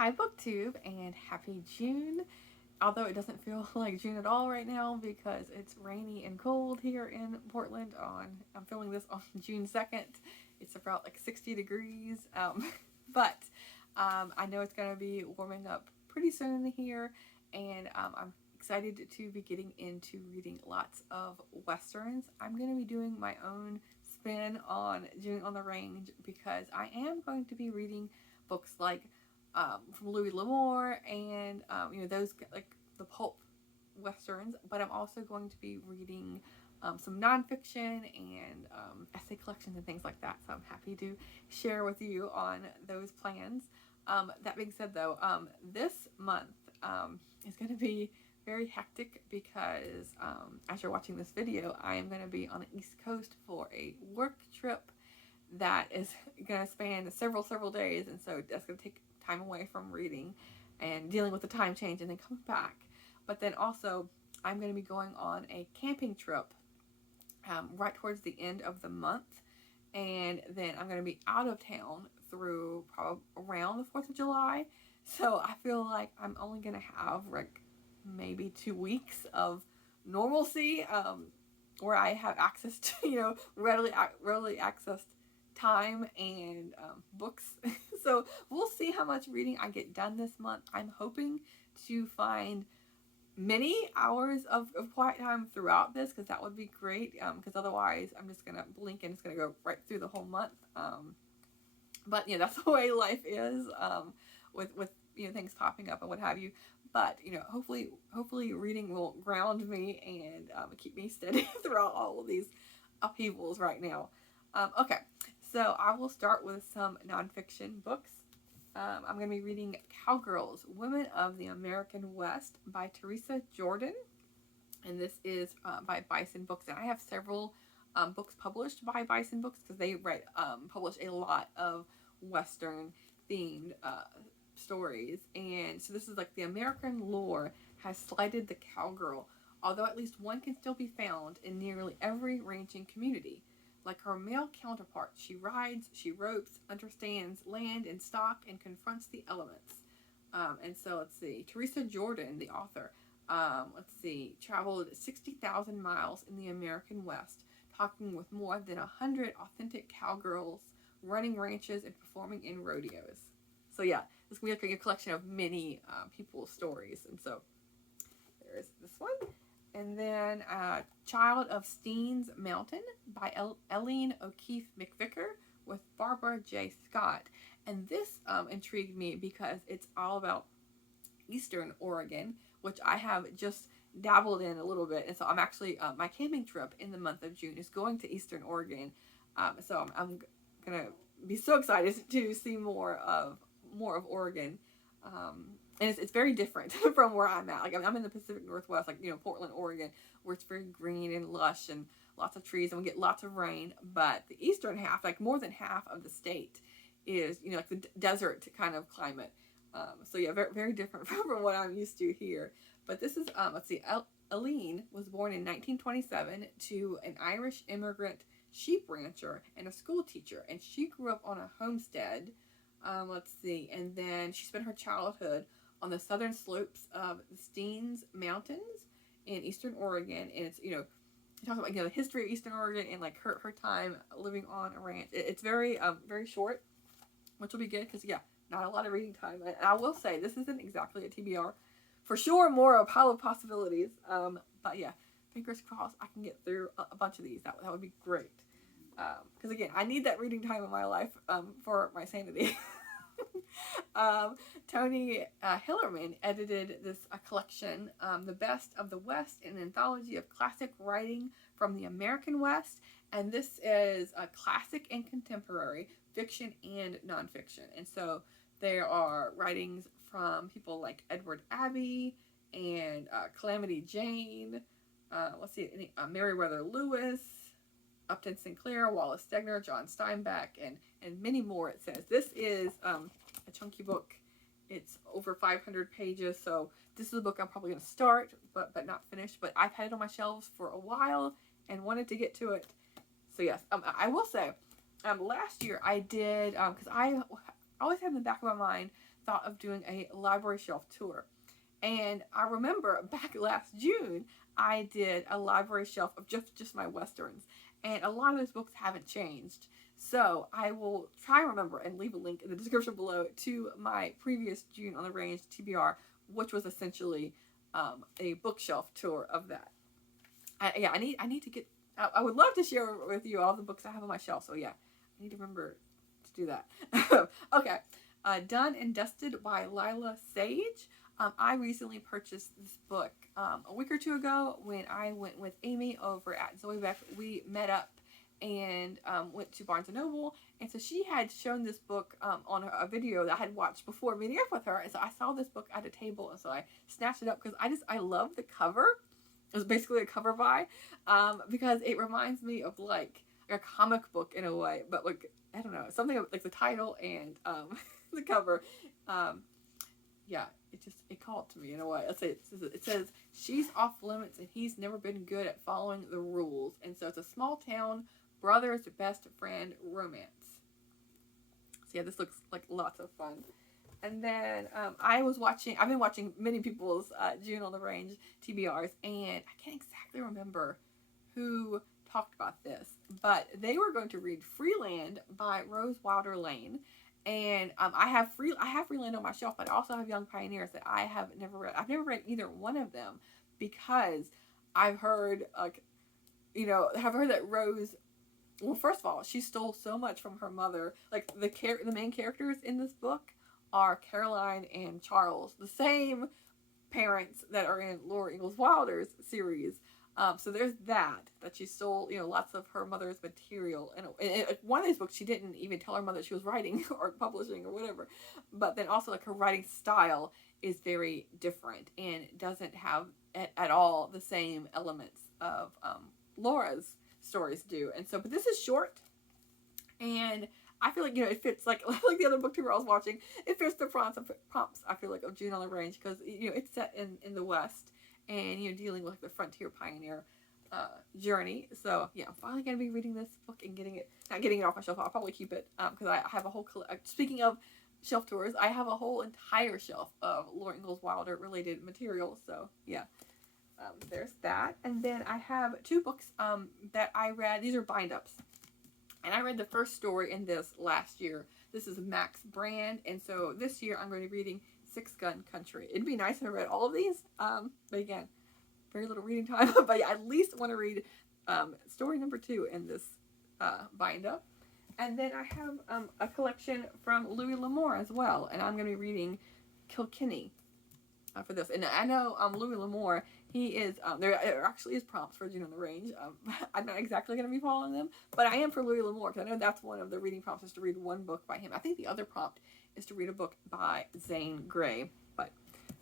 Hi BookTube and happy June. Although it doesn't feel like June at all right now because it's rainy and cold here in Portland I'm filming this on June 2nd. It's about like 60 degrees. But I know it's going to be warming up pretty soon here, and I'm excited to be getting into reading lots of Westerns. I'm going to be doing my own spin on June on the Range because I am going to be reading books like from Louis L'Amour and those like the pulp westerns, but I'm also going to be reading some nonfiction and essay collections and things like that. So I'm happy to share with you on those plans. That being said, though, this month is going to be very hectic because as you're watching this video, I am going to be on the East Coast for a work trip that is going to span several days, and so that's going to take time away from reading and dealing with the time change and then coming back. But then also I'm going to be going on a camping trip right towards the end of the month, and then I'm going to be out of town through probably around the 4th of July. So I feel like I'm only going to have like maybe 2 weeks of normalcy, where I have access to readily accessed time and books. So we'll see how much reading I get done this month. I'm hoping to find many hours of quiet time throughout this, because that would be great, because otherwise I'm just gonna blink and it's gonna go right through the whole month. But that's the way life is, with things popping up and what have you. But hopefully reading will ground me and keep me steady throughout all of these upheavals right now. Okay, so I will start with some nonfiction books. I'm going to be reading Cowgirls, Women of the American West by Teresa Jordan. And this is by Bison Books. And I have several books published by Bison Books because they publish a lot of Western themed stories. And so this is like the American lore has slighted the cowgirl, although at least one can still be found in nearly every ranching community. Like her male counterpart, she rides, she ropes, understands land and stock, and confronts the elements. And so let's see, Teresa Jordan, the author, traveled 60,000 miles in the American West, talking with more than 100 authentic cowgirls, running ranches, and performing in rodeos. So yeah, this is going to be like a collection of many people's stories. And so there's this one. And then Child of Steen's Mountain by Eileen O'Keefe McVicker with Barbara J. Scott. And this intrigued me because it's all about Eastern Oregon, which I have just dabbled in a little bit. And so I'm actually, my camping trip in the month of June is going to Eastern Oregon. So I'm going to be so excited to see more of Oregon. And it's very different from where I'm at. Like I'm in the Pacific Northwest, like Portland, Oregon, where it's very green and lush and lots of trees, and we get lots of rain. But the eastern half, like more than half of the state, is like the desert kind of climate. So yeah, very very different from what I'm used to here. But this is let's see, Eileen was born in 1927 to an Irish immigrant sheep rancher and a school teacher, and she grew up on a homestead. Let's see, and then she spent her childhood on the southern slopes of the Steen's Mountains in Eastern Oregon. And it's, it talks about, the history of Eastern Oregon and like her time living on a ranch. It's very, very short, which will be good because, not a lot of reading time. And I will say, this isn't exactly a TBR. For sure, more a pile of possibilities. But yeah, fingers crossed I can get through a bunch of these. That would be great. Because again, I need that reading time in my life for my sanity. Tony Hillerman edited this collection, The Best of the West, an anthology of classic writing from the American West. And this is a classic and contemporary fiction and nonfiction. And so there are writings from people like Edward Abbey and Calamity Jane, Meriwether Lewis, Upton Sinclair, Wallace Stegner, John Steinbeck, and many more. It says this is a chunky book. It's over 500 pages, so this is a book I'm probably going to start, but not finish. But I've had it on my shelves for a while and wanted to get to it. So yes, I will say, last year I did, because I always had in the back of my mind thought of doing a library shelf tour. And I remember back last June, I did a library shelf of just my Westerns. And a lot of those books haven't changed. So I will try and remember and leave a link in the description below to my previous June on the Range TBR, which was essentially a bookshelf tour of that. I need to get, I would love to share with you all the books I have on my shelf. So yeah, I need to remember to do that. Okay. Done and Dusted by Lila Sage. I recently purchased this book a week or two ago when I went with Amy over at Zoe Beck. We met up and went to Barnes & Noble, and so she had shown this book on a video that I had watched before meeting up with her, and so I saw this book at a table, and so I snatched it up because I love the cover. It was basically a cover buy because it reminds me of like a comic book in a way, but like, I don't know, something like the title and the cover. Yeah, it called to me in a way. It says she's off limits and he's never been good at following the rules. And so it's a small town brother's best friend romance. So yeah, this looks like lots of fun. And then I've been watching many people's June on the Range TBRs, and I can't exactly remember who talked about this, but they were going to read Freeland by Rose Wilder Lane. And I have Freeland on my shelf, but I also have Young Pioneers that I have never read. I've never read either one of them because I've heard that Rose. Well, first of all, she stole so much from her mother. Like the main characters in this book are Caroline and Charles, the same parents that are in Laura Ingalls Wilder's series. So there's that she stole, lots of her mother's material. And in one of these books, she didn't even tell her mother she was writing or publishing or whatever. But then also, like, her writing style is very different and doesn't have at all the same elements of Laura's stories do. And so, but this is short, and I feel like, it fits like the other booktuber I was watching. It fits the prompts I feel like of June on the Range because it's set in the West. And, dealing with the frontier pioneer journey. So, yeah, I'm finally going to be reading this book and not getting it off my shelf. I'll probably keep it because I have a whole, speaking of shelf tours, I have a whole entire shelf of Laura Ingalls Wilder related material. So, yeah, there's that. And then I have two books that I read. These are bind-ups. And I read the first story in this last year. This is Max Brand. And so this year I'm going to be reading Six Gun Country. It'd be nice if I read all of these, but again, very little reading time. But yeah, I at least want to read story number 2 in this bind up. And then I have a collection from Louis L'Amour as well, and I'm going to be reading Kilkenny for this. And I know Louis L'Amour, he is, there actually is prompts for June on the Range. I'm not exactly going to be following them, but I am for Louis L'Amour because I know that's one of the reading prompts is to read one book by him. I think the other prompt is to read a book by Zane Grey. But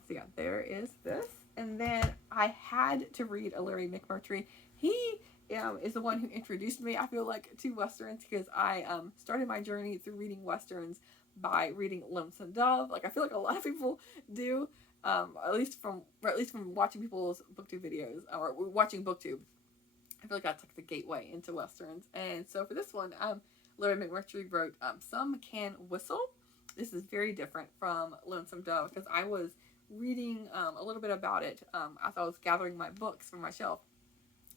so yeah, there is this. And then I had to read a Larry McMurtry. He is the one who introduced me, I feel like, to Westerns because I started my journey through reading Westerns by reading Lonesome Dove. Like I feel like a lot of people do, at least from watching people's booktube videos or watching booktube. I feel like that's like the gateway into Westerns. And so for this one, Larry McMurtry wrote Some Can Whistle. This is very different from Lonesome Dove because I was reading a little bit about it as I was gathering my books from my shelf.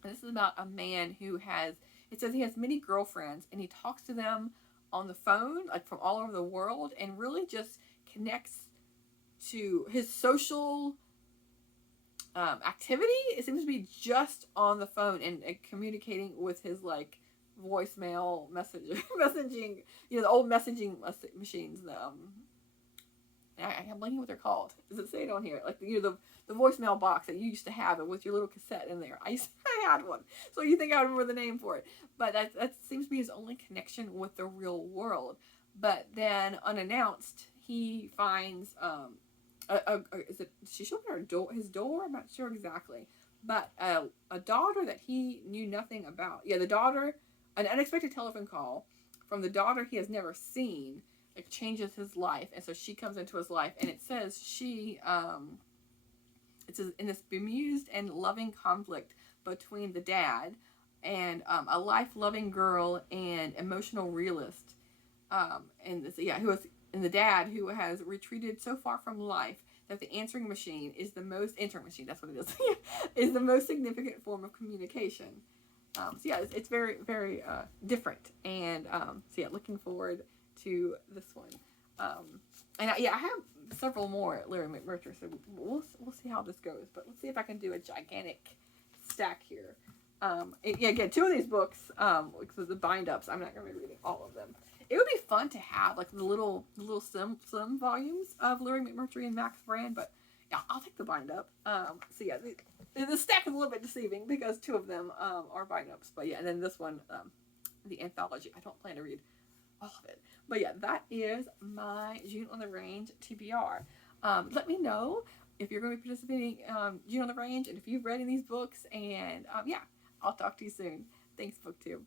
And this is about a man who it says he has many girlfriends and he talks to them on the phone, like from all over the world, and really just connects to his social activity. It seems to be just on the phone and communicating with his like voicemail messaging, the old messaging machines. I'm blanking what they're called. Does it say it on here? Like the voicemail box that you used to have with your little cassette in there. I had one, so you think I remember the name for it. But that seems to be his only connection with the real world. But then unannounced, he finds did she open his door? I'm not sure exactly. But a daughter that he knew nothing about. Yeah, the daughter. An unexpected telephone call from the daughter he has never seen, it changes his life, and so she comes into his life, and it says it says in this bemused and loving conflict between the dad and a life-loving girl and emotional realist, and this, who was and the dad who has retreated so far from life that the answering machine is the most answering machine. That's what it is. Is the most significant form of communication. So yeah, it's very very different, and so yeah, looking forward to this one. And I have several more Larry McMurtry, so we'll see how this goes. But let's see if I can do a gigantic stack here. Again, 2 of these books, because the bind ups, I'm not going to be reading all of them. It would be fun to have like the little slim volumes of Larry McMurtry and Max Brand, but yeah, I'll take the bind up. So yeah, the stack is a little bit deceiving because 2 of them are bind ups, but yeah, and then this one, the anthology. I don't plan to read all of it, but yeah, that is my June on the Range TBR. Let me know if you're going to be participating June on the Range, and if you've read in these books, and yeah, I'll talk to you soon. Thanks, BookTube.